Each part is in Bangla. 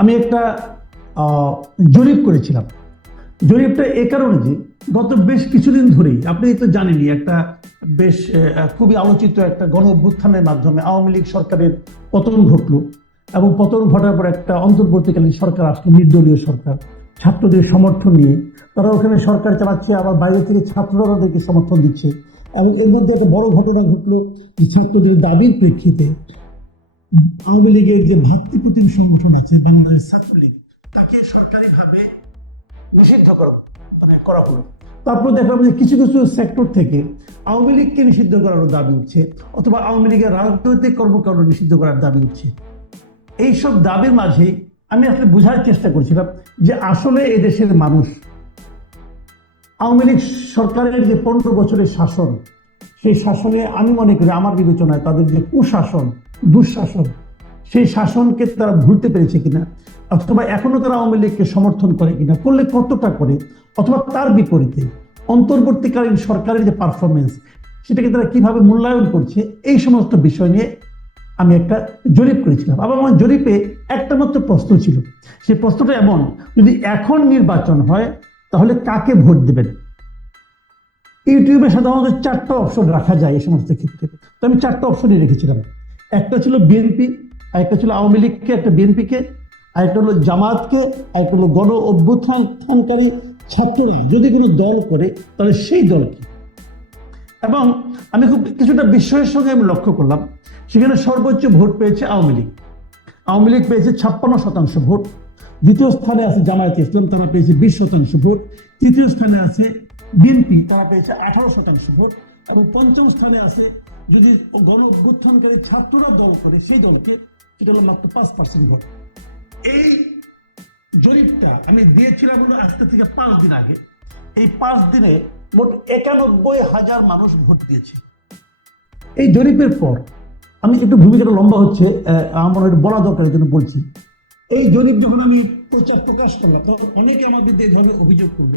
আমি একটা জরিপ করেছিলাম। জরিপটা এ কারণে যে, গত বেশ কিছুদিন ধরেই, আপনি তো জানেনই, একটা বেশ খুবই আলোচিত একটা গণ অভ্যুত্থানের মাধ্যমে আওয়ামী লীগ সরকারের পতন ঘটলো এবং পতন ঘটার পর একটা অন্তর্বর্তীকালীন সরকার আসলো নির্দলীয় সরকার। ছাত্রদের সমর্থন নিয়ে। তারা ওখানে সরকার চালাচ্ছে, আবার বাইরে থেকে ছাত্ররা তাদেরকে সমর্থন দিচ্ছে। এবং এর মধ্যে একটা বড় ঘটনা ঘটলো যে, ছাত্রদের দাবির প্রেক্ষিতে আওয়ামী লীগের যে ভাতৃপ্রতিম সংগঠন আছে, বাংলাদেশ ছাত্রলীগ, তাকে সরকারিভাবে নিষিদ্ধ করা মানে করা হলো তারপর দেখলাম যে কিছু কিছু সেক্টর থেকে আওয়ামী লীগকে নিষিদ্ধ করারও দাবি উঠছে, অথবা আওয়ামী লীগের রাজনৈতিক কর্মকাণ্ড নিষিদ্ধ করার দাবি উঠছে। এইসব দাবির মাঝে আমি আসলে বোঝার চেষ্টা করছিলাম যে আসলে এদেশের মানুষ, আওয়ামী লীগ সরকারের যে পনেরো বছরের শাসন, সেই শাসনে আমি মনে করি, আমার বিবেচনায় তাদের যে কুশাসন দুঃশাসন। সেই শাসনকে তারা ভুলতে পেরেছে কিনা, অথবা এখনও তারা আওয়ামী লীগকে সমর্থন করে কিনা, করলে কতটা করে, অথবা তার বিপরীতে অন্তর্বর্তীকালীন সরকারের যে পারফরমেন্স সেটাকে তারা কীভাবে মূল্যায়ন করছে, এই সমস্ত বিষয় নিয়ে আমি একটা জরিপ করেছিলাম। আবার আমার জরিপে একটা মাত্র প্রশ্ন ছিল। সেই প্রশ্নটা এমন, যদি এখন নির্বাচন হয়, তাহলে কাকে ভোট দেবেন? ইউটিউবে সাধারণত চারটা অপশন রাখা যায় এই সমস্ত ক্ষেত্রে। তো আমি চারটা অপশনই রেখেছিলাম। একটা ছিল বিএনপি, আরেকটা ছিল আওয়ামী লীগকে, একটা বিএনপিকে, আরেকটা হলো জামাতকে আরেকটা হলো গণ অভ্যুত্থানকারী ছাত্ররা। যদি কোনো দল করে, তাহলে সেই দলকে এবং আমি খুব কিছুটা বিস্ময়ের সঙ্গে আমি লক্ষ্য করলাম, সেখানে সর্বোচ্চ ভোট পেয়েছে আওয়ামী লীগ। আওয়ামী লীগ পেয়েছে ছাপ্পান্ন শতাংশ ভোট। দ্বিতীয় স্থানে আছে জামায়াত ইসলাম, তারা পেয়েছে বিশ শতাংশ ভোট। তৃতীয় স্থানে আছে বিএনপি, তারা পেয়েছে আঠারো শতাংশ ভোট। এবং পঞ্চম স্থানে আছে, যদি গণ অভ্যুত্থানকারী ছাত্ররা দল করে, সেই দলকে সেটা হলো মাত্র পাঁচ পার্সেন্ট ভোট। এই জরিপটা আমি দিয়েছিলাম হলো আজকে থেকে পাঁচ দিন আগে। এই পাঁচ দিনে মোট একানব্বই হাজার মানুষ ভোট দিয়েছে। এই জরিপের পর আমি একটু ভূমিকাটা লম্বা হচ্ছে আমার একটু বলা দরকার জন্য বলছি। এই জরিপ যখন আমি প্রচার প্রকাশ করলাম, তখন অনেকে আমাদের বিরুদ্ধে এইভাবে অভিযোগ করল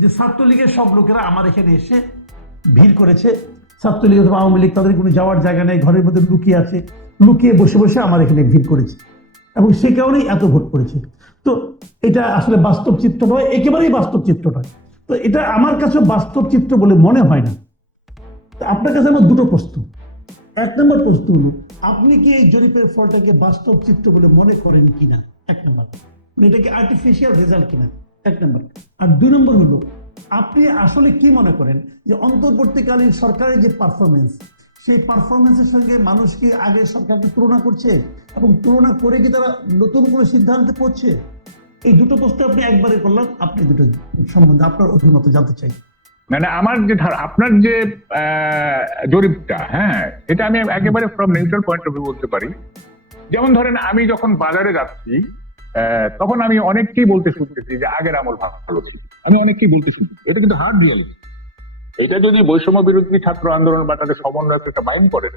যে ছাত্রলীগের সব লোকেরা আমার এখানে এসে ভিড় করেছে। ছাত্রলীগ অথবা আওয়ামী লীগ, তাদের কোনো যাওয়ার জায়গা নেই, ঘরের মধ্যে লুকিয়ে আছে। লুকিয়ে বসে বসে আমার এখানে ভিড় করেছে। এবং সে কারণেই এত ভোট করেছে। তো এটা আসলে বাস্তব চিত্র নয়, একেবারেই বাস্তব চিত্র নয়। তো এটা আমার কাছে বাস্তব চিত্র বলে মনে হয় না। তো আপনার কাছে আমার দুটো প্রশ্ন। এক নম্বর প্রশ্ন হলো, আপনি কি এই জরিপের ফলটাকে বাস্তব চিত্র বলে মনে করেন কিনা? এক নম্বর। মানে এটা কি আর্টিফিশিয়াল রেজাল্ট কিনা? এক নম্বর। আর দুই নম্বর হলো আপনি আসলে কি মনে করেন যে অন্তর্বর্তীকালীন সরকারের যে পারফরমেন্স সেই পারফরমেন্সের সঙ্গে মানুষ কি আগের সরকারকে তুলনা করছে? এবং তুলনা করে কি তারা নতুন কোনো সিদ্ধান্তে পড়ছে? এই দুটো প্রশ্ন আপনি একবারে করলাম, আপনি দুটো সম্বন্ধে আপনার অভিমত জানতে চাই। মানে আমার যে আপনার যে জরিপটা হ্যাঁ এটা আমি একেবারে from neutral point of view বলতে পারি। যেমন ধরেন, আমি যখন বাজারে যাচ্ছি তখন আমি অনেককেই বলতে শুনতেছি যে আগের আমল ভালো ছিল। আমি অনেককেই বলতে শুনছি এটা কিন্তু হার্ড রিয়ালিটি এটা যদি বৈষম্য বিরোধী ছাত্র আন্দোলন বা তাদের সমন্বয়ক একটা বাইন করে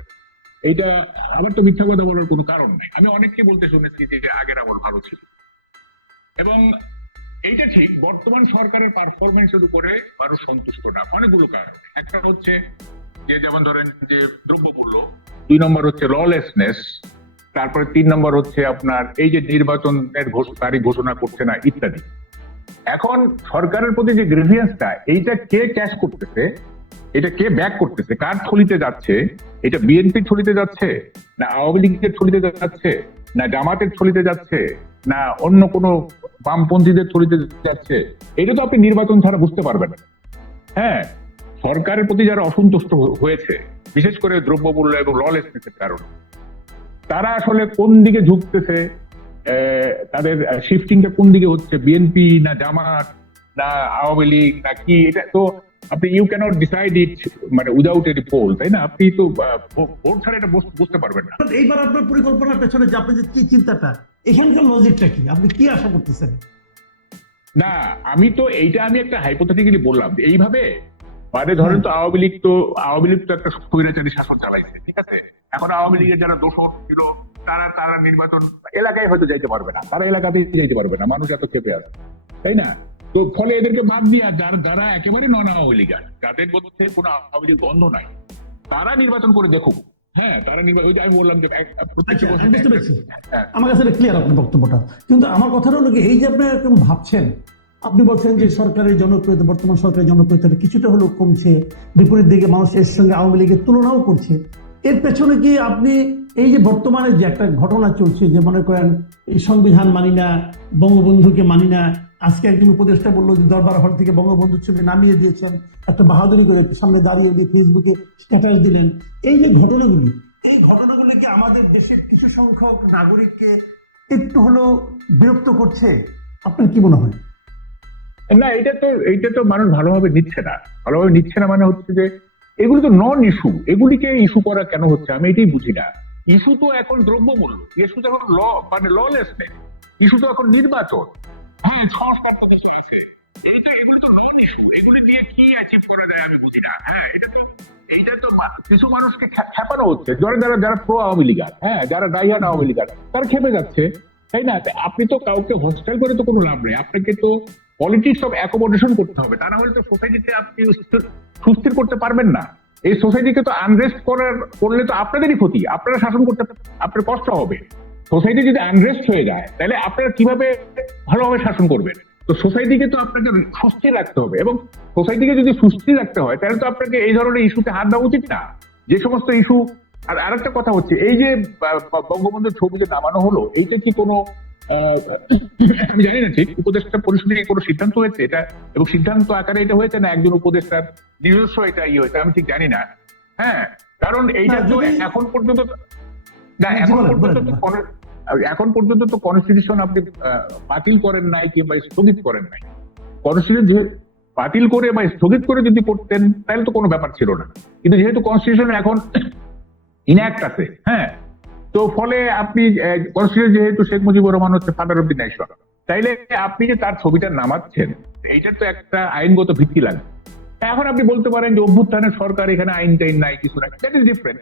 এইটা আমার তো মিথ্যা কথা বলার কোনো কারণ নেই। আমি অনেককে বলতে শুনেছি যে আগের আমল ভালো ছিল। এবং এইটা ঠিক, বর্তমান সরকারের পারফরমেন্সের উপরে মানুষ সন্তুষ্ট না। অনেকগুলো কারণ। একটা হচ্ছে যে, যেমন ধরেন যে দ্রব্যমূল্য, দুই নম্বর হচ্ছে ললেসনেস তারপরে তিন নম্বর হচ্ছে আপনার এই যে নির্বাচনের তারিখ ঘোষণা করছে না, ইত্যাদি। এখন সরকারের প্রতি যে গ্রিভিয়েন্সটা এইটা কে ক্যাশ করতেছে? এটা কে ব্যাক করতেছে? কার থলিতে যাচ্ছে? এটা বিএনপির থলিতে যাচ্ছে? না আওয়ামী লীগের থলিতে যাচ্ছে? না জামাতের থলিতে যাচ্ছে? না অন্য কোনো বামপন্থীদের থলিতে যাচ্ছে? এটা তো আপনি নির্বাচন ছাড়া বুঝতে পারবেন না। হ্যাঁ সরকারের প্রতি যারা অসন্তুষ্ট হয়েছে, বিশেষ করে দ্রব্যমূল্য এবং ললেসনেসের কারণে তারা আসলে কোন দিকে ঝুঁকতেছে তাদের শিফটিংটা কোন দিকে হচ্ছে? বিএনপি না জামাত না আওয়ামী লীগ না কি? এটা তো আপনি ইউ ক্যানট ডিসাইড ইট মানে উইদাউট এনি পোল তাই না? আপনি তো ভোট ছাড়া এটা বুঝ- বুঝতে পারবেন না। এইবার আপনার পরিকল্পনার পেছনে যে আপনি যে কি চিন্তাটা এখানকার লজিকটা কি? আপনি কি আশা করতেছেন? না আমি তো এইটা আমি একটা হাইপোথেটিক্যালি বললাম এইভাবে মানে ধরেন তো আওয়ামী লীগ তো আওয়ামী লীগ তো একটা স্বৈরাচারী শাসন চালাইছে ঠিক আছে? এখন আওয়ামী লীগের যারা দোষর ছিল তারা তারা নির্বাচন এলাকায় হয়তো যাইতে পারবে না তারা এলাকাতেই যাইতে পারবে না মানুষ এত খেপে আছে তাই না? তো ফলে এদেরকে বাদ দিয়া যারা যারা একেবারে নন আওয়ামী লীগ আর যাদের মধ্যে কোনো আওয়ামী লীগ গন্ধ নাই তারা নির্বাচন করে দেখুক। হ্যাঁ তারা নির্বাচন ওই যে আমি বললাম যে এক- প্রত্যেকটা বছর আমি বুঝতে পেরেছি। আমার কাছে ক্লিয়ার আপনার বক্তব্যটা। কিন্তু আমার কথাটা হলো কি, এই যে আপনি ভাবছেন আপনি বলছেন যে সরকারের জনপ্রিয়তা, বর্তমান সরকারের জনপ্রিয়তা কিছুটা হলেও কমছে। বিপরীত দিকে মানুষ এর সঙ্গে আওয়ামী লীগের তুলনাও করছে। এর পেছনে কি আপনি এই যে বর্তমানে যে একটা ঘটনা চলছে, যে মনে করেন এই সংবিধান মানি না, বঙ্গবন্ধুকে মানি না, আজকে একজন উপদেষ্টা বলল যে দরবার হল থেকে বঙ্গবন্ধুর ছবি নামিয়ে দিয়েছেন একটা বাহাদুরি করে সামনে দাঁড়িয়ে দিয়ে ফেসবুকে স্ট্যাটাস দিলেন। এই যে ঘটনাগুলি, এই ঘটনাগুলি কি আমাদের দেশের কিছু সংখ্যক নাগরিককে একটু হলেও বিরক্ত করছে, আপনার কি মনে হয়? না এটা তো, এইটা তো মানুষ ভালোভাবে নিচ্ছে না। ভালোভাবে নিচ্ছে না মানে হচ্ছে যে, এগুলো তো নন ইস্যু এগুলিকে ইস্যু করা কেন হচ্ছে? আমি এটাই বুঝি না। ইস্যু তো এখন দ্রব্যমূল্য। ইস্যু তো এখন ল মানে ললেসনেস ইস্যু তো এখন নির্বাচন। হ্যাঁ সংস্কার আছে। এই তো, এগুলি তো নন ইস্যু এগুলি দিয়ে কি অ্যাচিভ করা যায় আমি বুঝি না। হ্যাঁ এটা তো, এইটা তো কিছু মানুষকে খেপানো হচ্ছে। যারা যারা যারা প্রো আওয়ামী লীগার হ্যাঁ যারা আওয়ামী লীগার তারা খেপে যাচ্ছে। তাই না? আপনি তো কাউকে হোস্টেল করে তো কোনো লাভ নেই। আপনাকে তো পলিটিক্স অফ অ্যাকোমোডেশন করতে হবে। তা না হলে তো সোসাইটিতে আপনি সুস্থির- করতে পারবেন না। এই সোসাইটিকে তো আনরেস্ট করার করলে তো আপনাদেরই ক্ষতি। আপনারা শাসন করতে আপনার কষ্ট হবে। সোসাইটি যদি আনরেস্ট হয়ে যায়, তাহলে আপনারা কীভাবে ভালোভাবে শাসন করবেন? তো সোসাইটিকে তো আপনাকে সুস্থির রাখতে হবে এবং সোসাইটিকে যদি সুস্থির রাখতে হয়, তাহলে তো আপনাকে এই ধরনের ইস্যুতে হাত দেওয়া উচিত না। যে সমস্ত ইস্যু আর আরেকটা কথা হচ্ছে, এই যে বঙ্গবন্ধুর ছবি যে নামানো হলো, এইটা কি কোনো আমি জানি না ঠিক উপদেষ্টা পরিষদে কোনো সিদ্ধান্ত হয়েছে? এটা এবং সিদ্ধান্ত আকারে এটা হয়েছে না একজন উপদেষ্টার নিজস্ব এটা ইয়ে হয়েছে? আমি ঠিক জানি না। হ্যাঁ কারণ এইটা তো এখন পর্যন্ত না এখন পর্যন্ত তো এখন পর্যন্ত তো কনস্টিটিউশন আপনি বাতিল করেন নাই কিংবা স্থগিত করেন নাই। কনস্টিটিউশন বাতিল করে বা স্থগিত করে যদি করতেন তাহলে তো কোনো ব্যাপার ছিল না। কিন্তু যেহেতু কনস্টিটিউশন এখন ইনঅ্যাক্ট আছে হ্যাঁ তো ফলে আপনি কনস্টিটিউশন যেহেতু শেখ মুজিবুর রহমান হচ্ছে ফাদার অফ দি নেশন তাইলে আপনি যে তার ছবিটা নামাচ্ছেন এইটার তো একটা আইনগত ভিত্তি লাগে এখন আপনি বলতে পারেন যে অভ্যুত্থানের সরকার এখানে আইন টাইন নাই কিছু নাই দ্যাট ইজ ডিফারেন্ট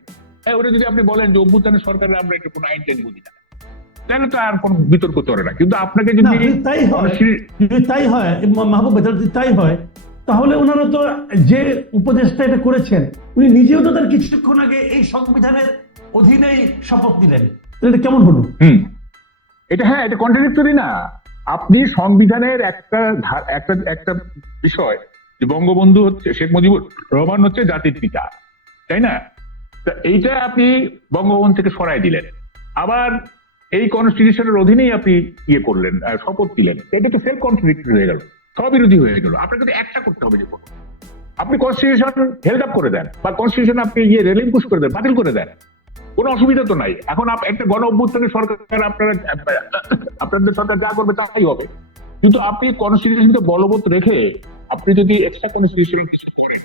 ওটা যদি আপনি বলেন যে অভ্যুত্থানের সরকারের আমরা একটা কোনো আইন টাইন বুঝি না তাহলে তো আর কোনো বিতর্ক চলে না। কিন্তু আপনাকে যদি যদি তাই হয় তাই হয় মাহবুব তাই হয় তাহলে ওনারা তো যে উপদেষ্টা এটা করেছেন, উনি নিজেও তো তার কিছুক্ষণ আগে এই সংবিধানের অধীনেই শপথ নিলেন। এটা কেমন হলো? এটা হ্যাঁ এটা কন্ট্রাডিক্টরি না। আপনি সংবিধানের একটা একটা একটা বিষয়, যে বঙ্গবন্ধু হচ্ছে, শেখ মুজিবুর রহমান হচ্ছে জাতির পিতা, তাই না? তা এইটা আপনি বঙ্গবন্ধু থেকে সরাই দিলেন। আবার এই কনস্টিটিউশনের অধীনেই আপনি ইয়ে করলেন শপথ দিলেন। এটা তো সেলফ কন্ট্রাডিক্টরি হয়ে গেল। স্ববিরোধী হয়ে গেল। আপনাকে তো একটা করতে হবে যে। আপনি কনস্টিটিউশন হেল্ড আপ করে দেন বা কনস্টিটিউশন আপনি ইয়ে রেলিংকুশ করে দেন, বাতিল করে দেন। কোনো অসুবিধা তো নাই। এখন একটা গণ অভ্যুত্থানের সরকার আপনারা আপনাদের সরকার যা করবে তাই হবে। কিন্তু আপনি কনস্টিটিউশনকে বলবৎ রেখে আপনি যদি এক্সট্রা কনস্টিটিউশন কিছু করেন,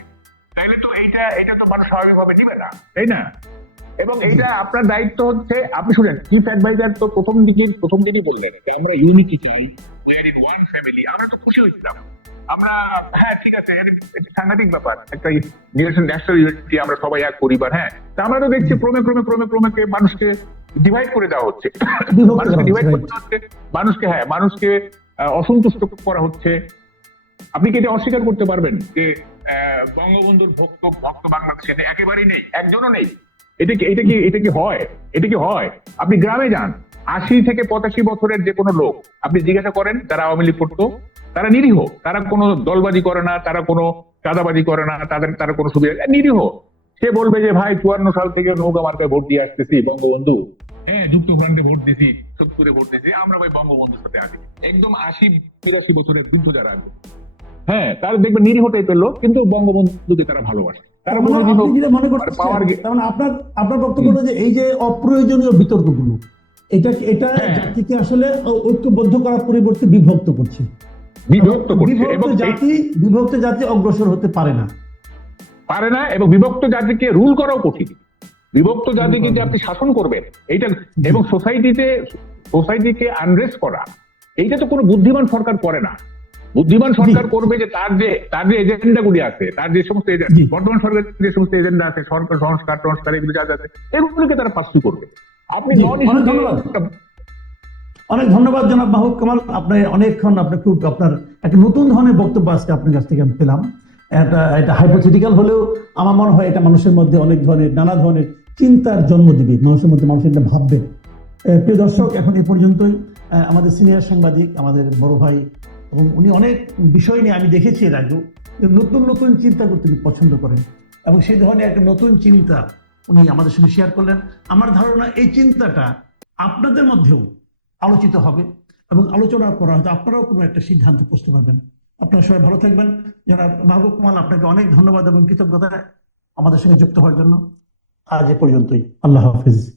তাহলে তো এইটা এটা তো মানুষ স্বাভাবিকভাবে নিবে না। তাই না? এবং এইটা আপনার দায়িত্ব হচ্ছে আপনি শুনেন চিফ অ্যাডভাইজার তো প্রথম দিকে প্রথম দিনই বললেন আমরা ইউনিটি চাই। ওয়ান ফ্যামিলি আমরা তো খুশি হয়েছিলাম। আমরা হ্যাঁ ঠিক আছে এটা এটা সাংঘাতিক ব্যাপার। একটা ন্যাশনাল ইউনিটি আমরা সবাই এক পরিবার হ্যাঁ। তা আমরা তো দেখছি ক্রমে ক্রমে ক্রমে ক্রমে মানুষকে ডিভাইড করে দেওয়া হচ্ছে। মানুষকে ডিভাইড হচ্ছে, করতে হচ্ছে মানুষকে হ্যাঁ মানুষকে অসন্তুষ্ট করা হচ্ছে। আপনি কি এটা অস্বীকার করতে পারবেন যে বঙ্গবন্ধুর ভক্ত ভক্ত বাংলাদেশে? একেবারেই নেই একজনও নেই? এটা কি এটা কি এটা কি হয়? এটা কি হয়? আপনি গ্রামে যান আশি থেকে পঁচাশি বছরের যে কোনো লোক আপনি জিজ্ঞাসা করেন যারা আওয়ামী লীগ করতো। তারা নিরীহ তারা কোনো দলবাজি করে না তারা কোনো চাঁদাবাজি করে না তাদের তারা কোনো সুবিধা নিরীহ। সে বলবে যে ভাই চুয়ান্ন সাল থেকে নৌকা মার্কায় ভোট দিয়ে আসতেছি বঙ্গবন্ধু। হ্যাঁ ভোট দিছি। সত্তরে ভোট দিছি আমরা ভাই বঙ্গবন্ধুর সাথে আছি। একদম আশি তিরাশি বছরের বৃদ্ধ যারা আছে। হ্যাঁ তারা দেখবে নিরীহ টাইপের লোক কিন্তু বঙ্গবন্ধুকে তারা ভালোবাসে। তারা মানে কোনোদিনও আপনি যেটা মনে পাওয়ার মানে আপনার আপনার বক্তব্য যে এই যে অপ্রয়োজনীয় বিতর্কগুলো এটা এটা হ্যাঁ। জাতিকে আসলে ঐক্যবদ্ধ করার পরিবর্তে বিভক্ত করছে। বিভক্ত করছে এবং জাতি বিভক্ত জাতি অগ্রসর হতে পারে না। পারে না এবং বিভক্ত জাতিকে রুল করাও কঠিন। বিভক্ত জাতিকে যে আপনি শাসন করবেন। এইটা এবং সোসাইটিতে সোসাইটিকে আনরেস্ট করা এইটা তো কোনো বুদ্ধিমান সরকার করে না। বুদ্ধিমান সরকার করবে যে তার যে তার যে এজেন্ডা গুলি আছে তার যে সমস্ত বর্তমান সরকারের যে সমস্ত এজেন্ডা আছে সরকার সংস্কার টংস্কার এগুলো যা যা আছে এগুলোকে তারা পার্সু করবে। আপনি অনেক ধন্যবাদ। অনেক ধন্যবাদ জনাব মাহবুব কামাল। আপনি অনেকক্ষণ আপনি খুব আপনার একটা নতুন ধরনের বক্তব্য আজকে আপনার কাছ থেকে আমি পেলাম। এটা এটা হাইপোথেটিক্যাল হলেও আমার মনে হয় এটা মানুষের মধ্যে অনেক ধরনের নানা ধরনের চিন্তার জন্ম দিবে মানুষের মধ্যে মানুষ এটা ভাববে। প্রিয় দর্শক এখন এ পর্যন্তই। আমাদের সিনিয়র সাংবাদিক আমাদের বড় ভাই এবং উনি অনেক বিষয় নিয়ে আমি দেখেছি এর আগেও নতুন নতুন চিন্তা করতে পছন্দ করেন। এবং সেই ধরনের একটা নতুন চিন্তা উনি আমাদের সঙ্গে শেয়ার করলেন। আমার ধারণা এই চিন্তাটা আপনাদের মধ্যেও আলোচিত হবে এবং আলোচনা করা হয়তো আপনারাও কোনো একটা সিদ্ধান্ত পৌঁছতে পারবেন। আপনারা সবাই ভালো থাকবেন। যারা মাহবুব কুমাল আপনাকে অনেক ধন্যবাদ এবং কৃতজ্ঞতা আমাদের সঙ্গে যুক্ত হওয়ার জন্য। আজ এ পর্যন্তই। আল্লাহ হাফিজ।